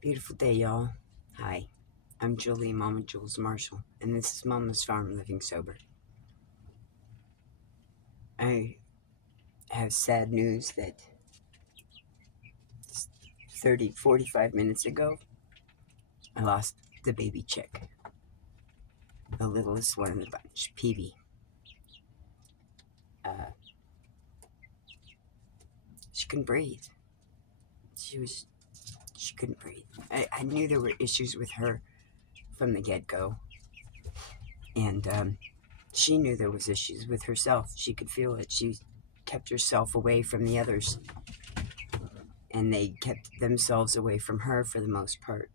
Beautiful day, y'all. Hi, I'm Julie, Mama Jules Marshall, and this is Mama's Farm Living Sober. I have sad news that 45 minutes ago, I lost the baby chick, the littlest one in the bunch, Peavy. She couldn't breathe. She couldn't breathe. I knew there were issues with her from the get-go, and she knew there was issues with herself. She could feel it. She kept herself away from the others, and they kept themselves away from her for the most part.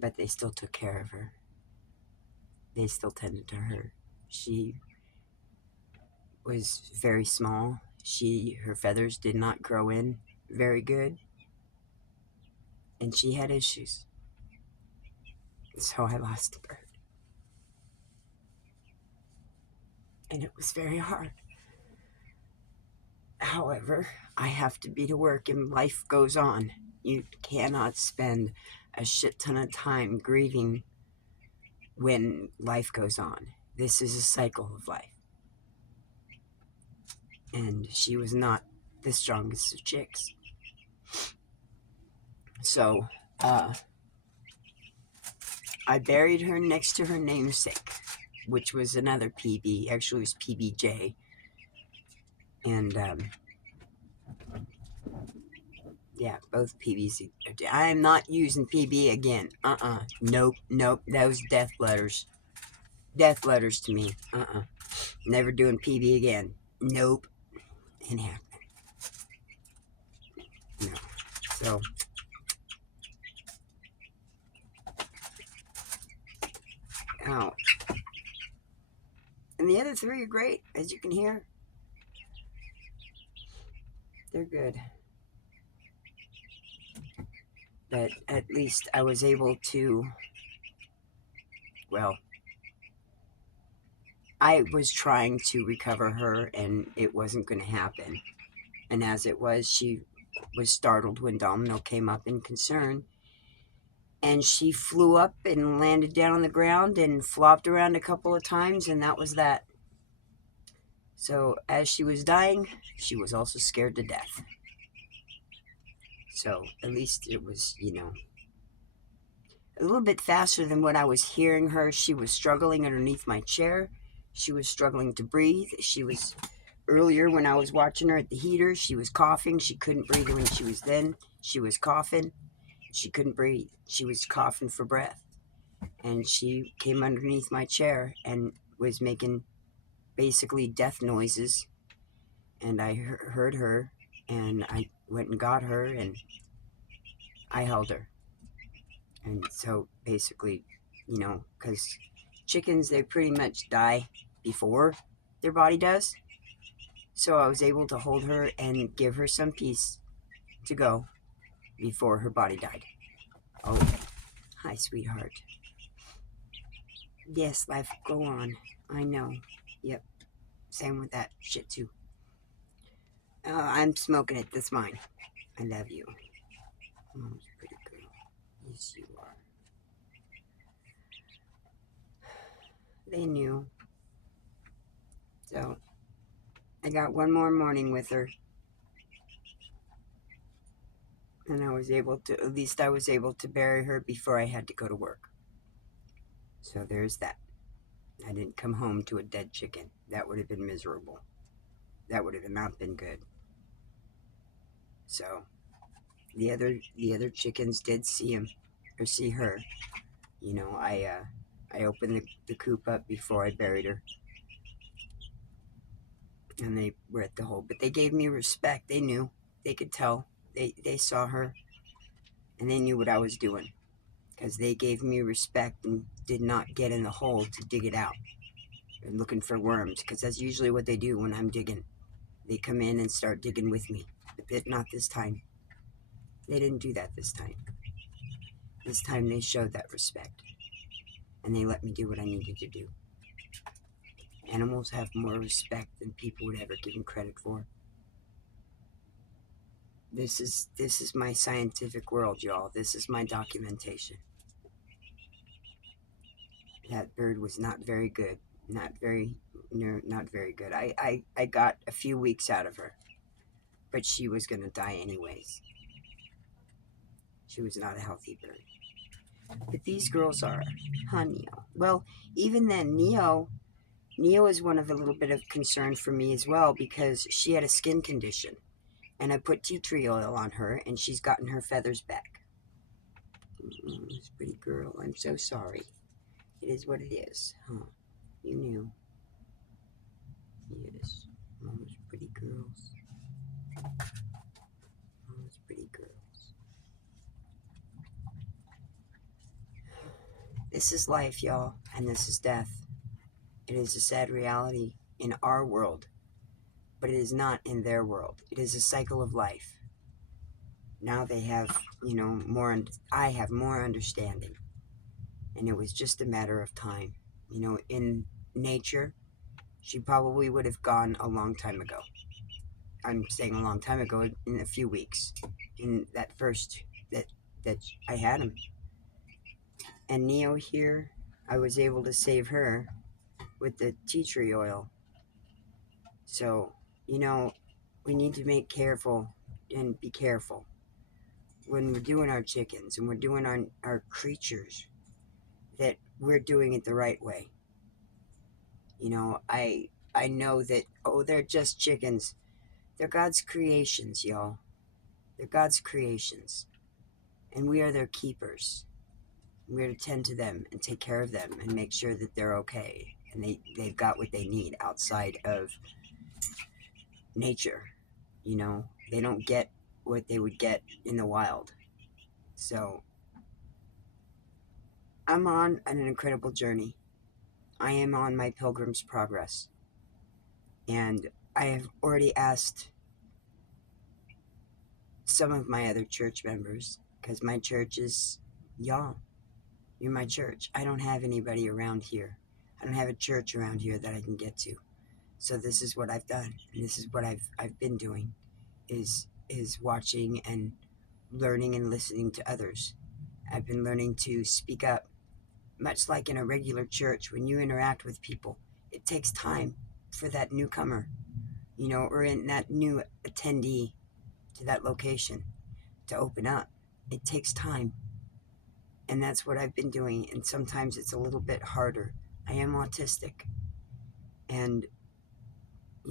But they still took care of her. They still tended to her. She was very small. Her feathers did not grow in very good, and she had issues. So I lost the bird. And it was very hard. However, I have to be to work and life goes on. You cannot spend a shit ton of time grieving when life goes on. This is a cycle of life. And she was not the strongest of chicks. So, I buried her next to her namesake, which was another PB. Actually, it was PBJ. And, yeah, both PBs. I am not using PB again. Nope. Those death letters. Death letters to me. Never doing PB again. Nope. Ain't happening. No. So, oh. And the other three are great, as you can hear. They're good. But at least I was able to, well, I was trying to recover her, and it wasn't going to happen. And as it was, she was startled when Domino came up in concern. And she flew up and landed down on the ground and flopped around a couple of times, and that was that. So as she was dying, she was also scared to death. So at least it was, a little bit faster than what I was hearing her. She was struggling underneath my chair. She was struggling to breathe. Earlier when I was watching her at the heater, she was coughing. She couldn't breathe when she was coughing. She couldn't breathe. She was coughing for breath. And she came underneath my chair and was making basically death noises. And I heard her, and I went and got her, and I held her. And so basically, because chickens, they pretty much die before their body does. So I was able to hold her and give her some peace to go before her body died. Okay. Hi, sweetheart. Yes, life will go on. I know. Yep. Same with that shit, too. I'm smoking it. That's mine. I love you. Mom's a pretty girl. Yes, you are. They knew. So, I got one more morning with her. And I was able to bury her before I had to go to work. So there's that. I didn't come home to a dead chicken. That would have been miserable. That would have not been good. So the other chickens did see her. I opened the coop up before I buried her. And they were at the hole. But they gave me respect. They knew. They could tell. They saw her. And they knew what I was doing. Because they gave me respect and did not get in the hole to dig it out. And looking for worms. Because that's usually what they do when I'm digging. They come in and start digging with me. But not this time. They didn't do that this time. This time they showed that respect. And they let me do what I needed to do. Animals have more respect than people would ever give them credit for. This is my scientific world, y'all. This is my documentation. That bird was not very good. Not very, no, not very good. I got a few weeks out of her, but she was going to die anyways. She was not a healthy bird. But these girls are, huh, Neo? Well, even then, Neo is one of a little bit of concern for me as well, because she had a skin condition. And I put tea tree oil on her, and she's gotten her feathers back. This pretty girl, I'm so sorry. It is what it is. Huh? You knew. Yes. Mama's pretty girls. Mama's pretty girls. This is life, y'all, and this is death. It is a sad reality in our world, but it is not in their world. It is a cycle of life. Now they have, more, I have more understanding. And it was just a matter of time. In nature, she probably would have gone a long time ago. I'm saying a long time ago, in a few weeks. In that first, that I had him. And Neo here, I was able to save her with the tea tree oil. So, we need to make careful and be careful when we're doing our chickens and we're doing our creatures, that we're doing it the right way. I know that, they're just chickens. They're God's creations, y'all. They're God's creations. And we are their keepers. We're to tend to them and take care of them and make sure that they're okay. And they've got what they need outside of nature. They don't get what they would get in the wild. So, I'm on an incredible journey. I am on my pilgrim's progress. And I have already asked some of my other church members, because my church is y'all. You're my church. I don't have anybody around here. I don't have a church around here that I can get to. So this is what I've done. And this is what I've been doing, is watching and learning and listening to others. I've been learning to speak up. Much like in a regular church, when you interact with people, it takes time for that newcomer, or in that new attendee to that location to open up. It takes time. And that's what I've been doing. And sometimes it's a little bit harder. I am autistic. And,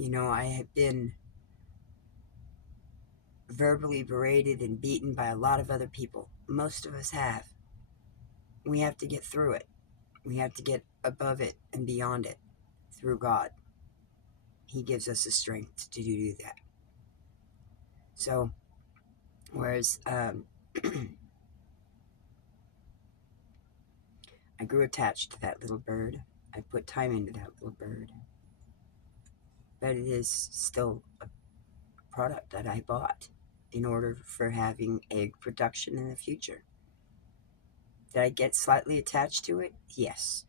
I have been verbally berated and beaten by a lot of other people. Most of us have. We have to get through it. We have to get above it and beyond it through God. He gives us the strength to do that. So, whereas I grew attached to that little bird. I put time into that little bird. But it is still a product that I bought in order for having egg production in the future. Did I get slightly attached to it? Yes.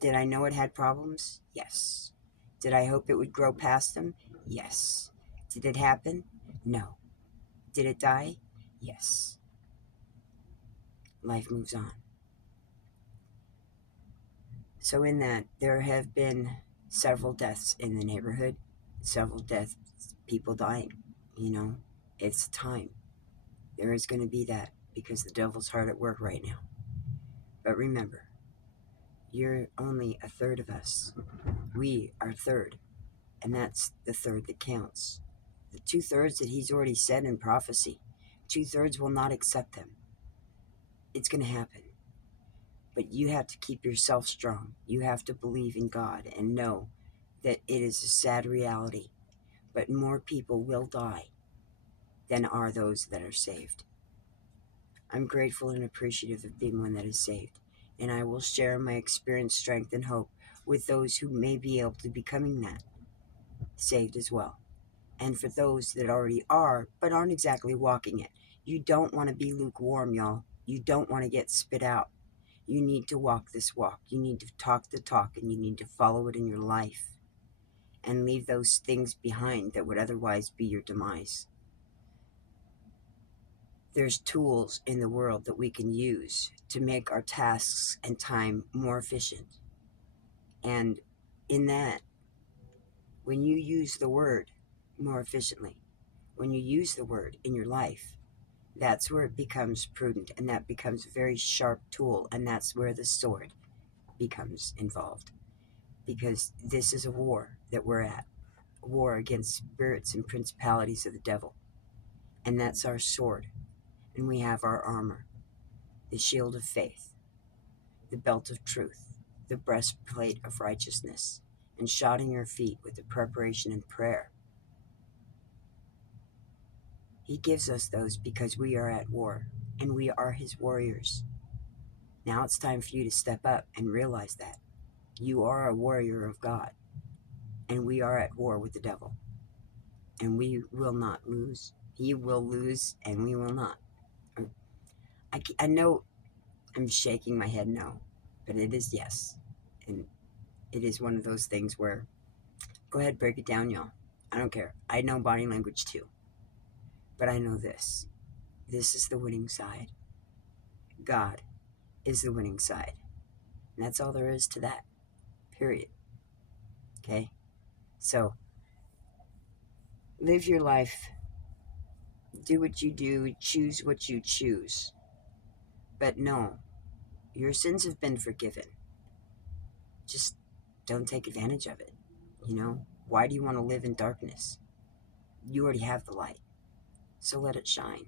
Did I know it had problems? Yes. Did I hope it would grow past them? Yes. Did it happen? No. Did it die? Yes. Life moves on. So in that, there have been several deaths in the neighborhood, several deaths, people dying. It's time. There is going to be that, because the devil's hard at work right now. But remember, you're only a third of us. We are third, and that's the third that counts. The 2/3 that he's already said in prophecy, 2/3 will not accept them. It's going to happen. But you have to keep yourself strong. You have to believe in God and know that it is a sad reality. But more people will die than are those that are saved. I'm grateful and appreciative of being one that is saved. And I will share my experience, strength, and hope with those who may be able to be becoming that, saved as well. And for those that already are, but aren't exactly walking it. You don't want to be lukewarm, y'all. You don't want to get spit out. You need to walk this walk. You need to talk the talk, and you need to follow it in your life. And leave those things behind that would otherwise be your demise. there's tools in the world that we can use to make our tasks and time more efficient. And in that, when you use the word more efficiently, when you use the word in your life, that's where it becomes prudent, and that becomes a very sharp tool, and that's where the sword becomes involved. Because this is a war that we're at, a war against spirits and principalities of the devil. And that's our sword. And we have our armor, the shield of faith, the belt of truth, the breastplate of righteousness, and shodding your feet with the preparation and prayer. He gives us those because we are at war, and we are his warriors. Now it's time for you to step up and realize that you are a warrior of God, and we are at war with the devil, and we will not lose. He will lose, and we will not. I know I'm shaking my head no, but it is yes. And it is one of those things where, go ahead, break it down, y'all. I don't care. I know body language too. But I know this. This is the winning side. God is the winning side. And that's all there is to that. Period. Okay? So, live your life. Do what you do. Choose what you choose. But no, your sins have been forgiven. Just don't take advantage of it. You know? Why do you want to live in darkness? You already have the light. So let it shine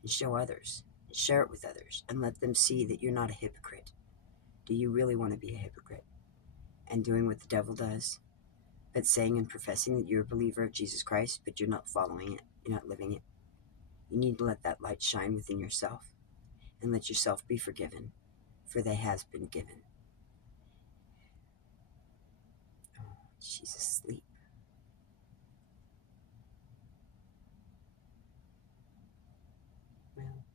and show others. And share it with others and let them see that you're not a hypocrite. Do you really want to be a hypocrite and doing what the devil does, but saying and professing that you're a believer of Jesus Christ, but you're not following it, you're not living it? You need to let that light shine within yourself and let yourself be forgiven, for they has been given. Oh, she's asleep. Well,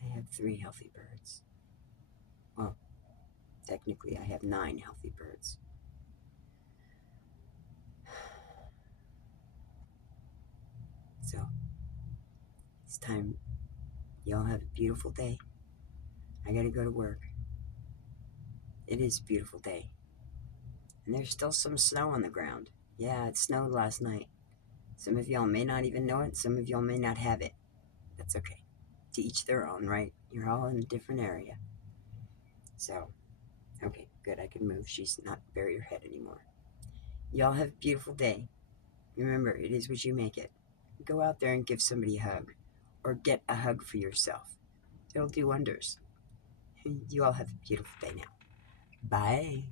I have 3 healthy birds. Well, technically I have 9 healthy birds. So, it's time. Y'all have a beautiful day. I gotta go to work. It is a beautiful day. And there's still some snow on the ground. Yeah, it snowed last night. Some of y'all may not even know it. Some of y'all may not have it. That's okay. To each their own, right? You're all in a different area. So, okay, good. I can move. She's not bury her head anymore. Y'all have a beautiful day. Remember, it is what you make it. Go out there and give somebody a hug. Or get a hug for yourself. It'll do wonders. You all have a beautiful day now. Bye.